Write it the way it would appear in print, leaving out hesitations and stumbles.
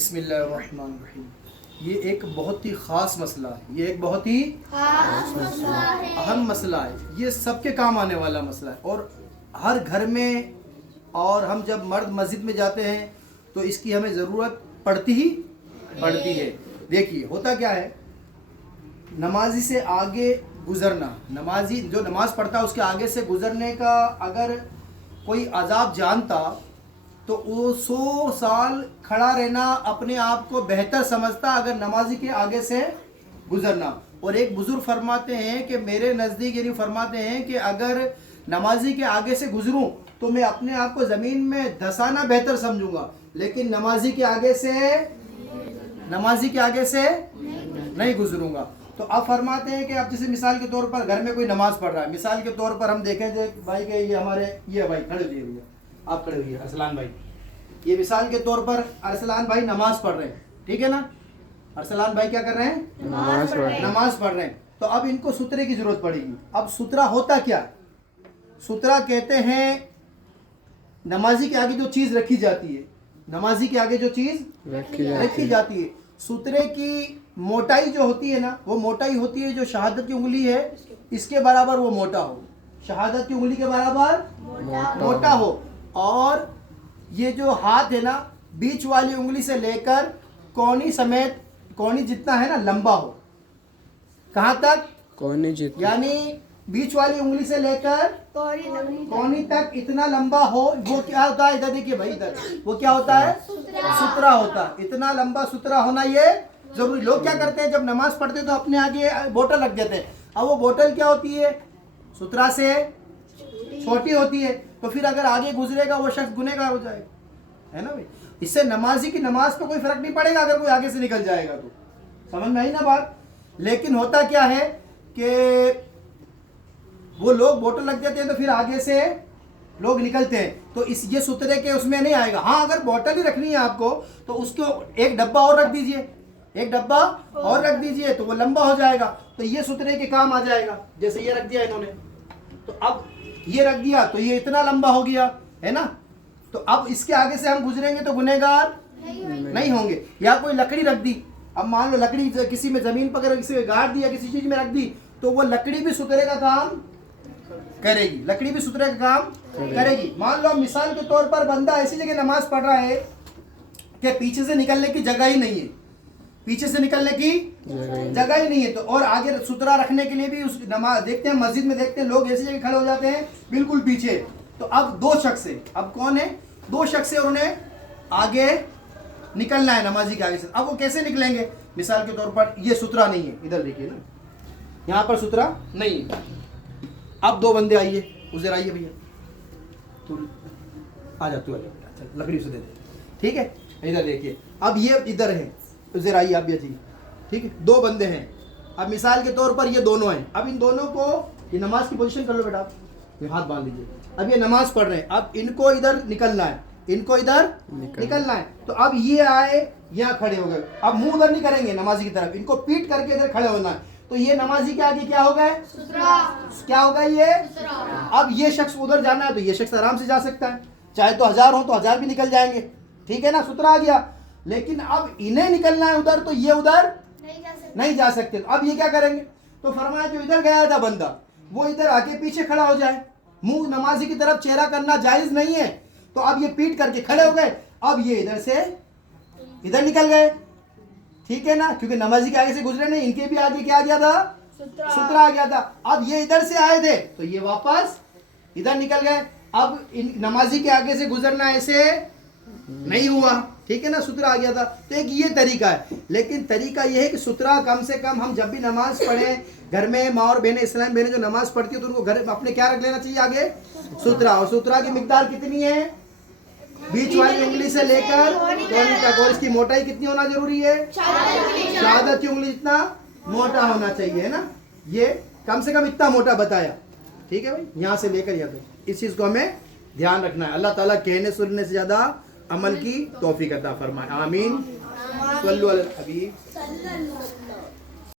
بسم اللہ الرحمن الرحیم. یہ ایک بہت ہی خاص مسئلہ ہے، یہ ایک بہت ہی اہم مسئلہ ہے، یہ سب کے کام آنے والا مسئلہ ہے، اور ہر گھر میں، اور ہم جب مرد مسجد میں جاتے ہیں تو اس کی ہمیں ضرورت پڑتی ہے. دیکھیے ہوتا کیا ہے، نمازی سے آگے گزرنا، نمازی جو نماز پڑھتا ہے اس کے آگے سے گزرنے کا اگر کوئی عذاب جانتا تو وہ 100 سال کھڑا رہنا اپنے آپ کو بہتر سمجھتا اگر نمازی کے آگے سے گزرنا. اور ایک بزرگ فرماتے ہیں کہ میرے نزدیک، یعنی فرماتے ہیں کہ اگر نمازی کے آگے سے گزروں تو میں اپنے آپ کو زمین میں دھسانا بہتر سمجھوں گا، لیکن نمازی کے آگے سے نہیں گزروں گا. تو اب فرماتے ہیں کہ اب جیسے مثال کے طور پر گھر میں کوئی نماز پڑھ رہا ہے، مثال کے طور پر ہم دیکھیں جو بھائی کہ یہ ہمارے یہ بھائی کھڑے ہوئے ہیں، آپ کھڑے ہوئے ہیں ارسلان بھائی، یہ مثال کے طور پر ارسلان بھائی نماز پڑھ رہے ہیں، ٹھیک ہے نا؟ ارسلان بھائی کیا کر رہے ہیں؟ نماز پڑھ رہے ہیں. تو اب ان کو سترے کی ضرورت پڑے گی. اب سترہ ہوتا کیا ہے؟ سترہ کہتے ہیں نمازی کے آگے جو چیز رکھی جاتی ہے، نمازی کے آگے جو چیز رکھی جاتی ہے. سترے کی موٹائی جو ہوتی ہے نا، وہ موٹائی ہوتی ہے جو شہادت کی انگلی ہے اس کے برابر وہ موٹا ہو، شہادت کی انگلی کے برابر موٹا ہو. اور یہ جو ہاتھ ہے نا، بیچ والی انگلی سے لے کر کونی سمیت، کونی جتنا ہے نا لمبا ہو. کہاں تک؟ کونی جتنا، یعنی بیچ والی انگلی سے لے کر کونی تک اتنا لمبا ہو. وہ کیا ہوتا ہے؟ ادھر دیکھیے بھائی، ادھر وہ کیا ہوتا ہے؟ سترہ ہوتا ہے. اتنا لمبا سترہ ہونا یہ ضروری. لوگ کیا کرتے ہیں جب نماز پڑھتے ہیں تو اپنے آگے بوٹل رکھ دیتے ہیں. اب وہ بوٹل کیا ہوتی ہے؟ سترہ سے چھوٹی ہوتی ہے. تو پھر اگر آگے گزرے گا وہ شخص گنہگار ہو جائے گا، ہے نا بھائی؟ اس سے نمازی کی نماز پہ کوئی فرق نہیں پڑے گا اگر کوئی آگے سے نکل جائے گا تو. سمجھ میں آئی نا بات؟ لیکن ہوتا کیا ہے کہ وہ لوگ بوٹل رکھ دیتے ہیں تو پھر آگے سے لوگ نکلتے ہیں، تو یہ سترے کے اس میں نہیں آئے گا. ہاں اگر بوٹل ہی رکھنی ہے آپ کو تو اس کو ایک ڈبہ اور رکھ دیجئے، ایک ڈبہ اور رکھ دیجئے تو وہ لمبا ہو جائے گا، تو یہ سترے کے کام آ جائے گا. جیسے یہ رکھ دیا انہوں نے، تو اب یہ رکھ دیا تو یہ اتنا لمبا ہو گیا، ہے نا؟ تو اب اس کے آگے سے ہم گزریں گے تو گنہگار نہیں ہوں گے. یا کوئی لکڑی رکھ دی، اب مان لو لکڑی کسی میں زمین پر اگر کسی میں گاڑ دیا، کسی چیز میں رکھ دی، تو وہ لکڑی بھی سترے کا کام کرے گی، لکڑی بھی سترے کا کام کرے گی. مان لو مثال کے طور پر بندہ ایسی جگہ نماز پڑھ رہا ہے کہ پیچھے سے نکلنے کی جگہ ہی نہیں ہے، پیچھے سے نکلنے کی جگہ ہی نہیں ہے، تو اور آگے سترہ رکھنے کے لیے بھی اس نماز دیکھتے ہیں، مسجد میں دیکھتے ہیں لوگ ایسی جگہ کھڑے ہو جاتے ہیں بالکل پیچھے. تو اب دو شخص ہیں، اب کون ہے؟ دو شخص ہیں، انہوں نے آگے نکلنا ہے نمازی کے آگے سے. اب وہ کیسے نکلیں گے؟ مثال کے طور پر یہ سترہ نہیں ہے، ادھر دیکھیے نا، یہاں پر سترہ نہیں ہے. اب دو بندے آئیے، ادھر آئیے بھیا، تو آ جا، تو آ جا، لکڑی سے دے دے، ٹھیک ہے؟ ادھر دیکھیے، اب یہ ادھر ہے، ادھر آئیے آپ بھی، ٹھیک ہے؟ دو بندے ہیں. اب مثال کے طور پر یہ دونوں ہیں. اب ان دونوں کو یہ نماز کی پوزیشن کر لو بیٹا، یہ ہاتھ باندھ لیجیے. اب یہ نماز پڑھ رہے ہیں، اب ان کو ادھر نکلنا ہے، ان کو ادھر نکلنا ہے. تو اب یہ آئے یہاں کھڑے ہو گئے، اب منہ ادھر نہیں کریں گے نمازی کی طرف، ان کو پیٹ کر کے ادھر کھڑے ہونا ہے. تو یہ نمازی کے آگے کیا ہوگا؟ کیا ہوگا یہ؟ اب یہ شخص ادھر جانا ہے تو یہ شخص آرام سے جا سکتا ہے، چاہے تو 1000 ہو تو 1000 بھی نکل جائیں گے، ٹھیک ہے نا؟ سترہ آ گیا. لیکن اب انہیں نکلنا ہے ادھر تو یہ ادھر نہیں جا سکتے. اب یہ کیا کریں گے؟ تو فرمایا جو ادھر گیا تھا بندہ وہ ادھر آ کے پیچھے کھڑا ہو جائے. منہ نمازی کی طرف چہرہ کرنا جائز نہیں ہے. تو اب یہ پیٹ کر کے کھڑے ہو گئے، اب یہ ادھر سے ادھر نکل گئے، ٹھیک ہے نا؟ کیونکہ نمازی کے آگے سے گزرے نہیں، ان کے بھی آگے کیا آ گیا تھا؟ سترہ آ گیا تھا. اب یہ ادھر سے آئے تھے تو یہ واپس ادھر نکل گئے. اب نمازی کے آگے سے گزرنا ایسے نہیں ہوا، ٹھیک ہے نا؟ سترہ آ گیا تھا. تو ایک یہ طریقہ ہے. لیکن طریقہ یہ ہے کہ سترہ کم سے کم ہم جب بھی نماز پڑھیں گھر میں، ماں اور بہنیں، اسلام بہنیں جو نماز پڑھتی ہے تو ان کو گھر اپنے کیا رکھ لینا چاہیے آگے؟ سترہ. اور سترہ کی مقدار کتنی ہے؟ بیچ والی انگلی سے لے کر کونی تک. اور اس کی موٹائی کتنی ہونا ضروری ہے؟ شہادت کی انگلی جتنا موٹا ہونا چاہیے، ہے نا؟ یہ کم سے کم اتنا موٹا بتایا، ٹھیک ہے بھائی؟ یہاں سے لے کر یہاں تک اس چیز کو ہمیں دھیان رکھنا ہے. اللہ تعالیٰ کہنے سننے سے زیادہ عمل کی توفیق عطا فرمائے. آمین. صلو علی الحبیب.